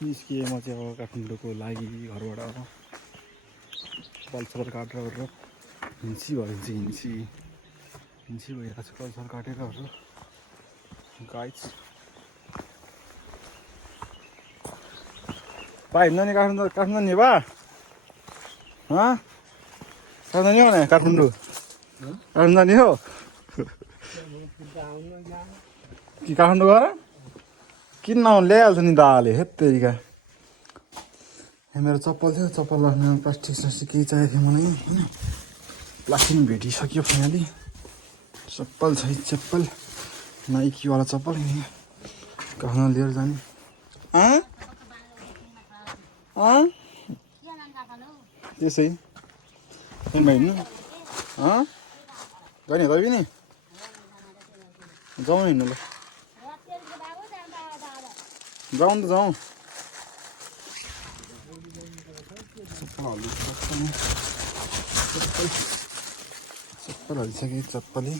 निस्किएँ म चाहिँ अब काठमाडौँको लागि घरबाट अब पल्सर काटेर गरेर हिँड्सी भइरहेको छ पल्सर काटेरहरू गाइड्स बा हिँड्न नि काठमाडौँ नि बा काठमाडौँ नि हो नि काठमाडौँ नि हो कि काठमाडौँ गएर किन नहुनु ल्याइहाल्छ नि दाले हेत्तेरिका मेरो चप्पल थियो चप्पल राख्ने प्लास्टिक सास्टिक केही चाहिएको थियो मलाई होइन प्लास्टिक भेटिसक्यो फाइनली चप्पल छ चप्पल नाइकीवाला चप्पल कहाँ लिएर जाने त्यसै हिँड्नु गयो नि नि जाउँ हिँड्नु ल जाउँ त जाउँ चप्पल हालिसकेँ चप्पलै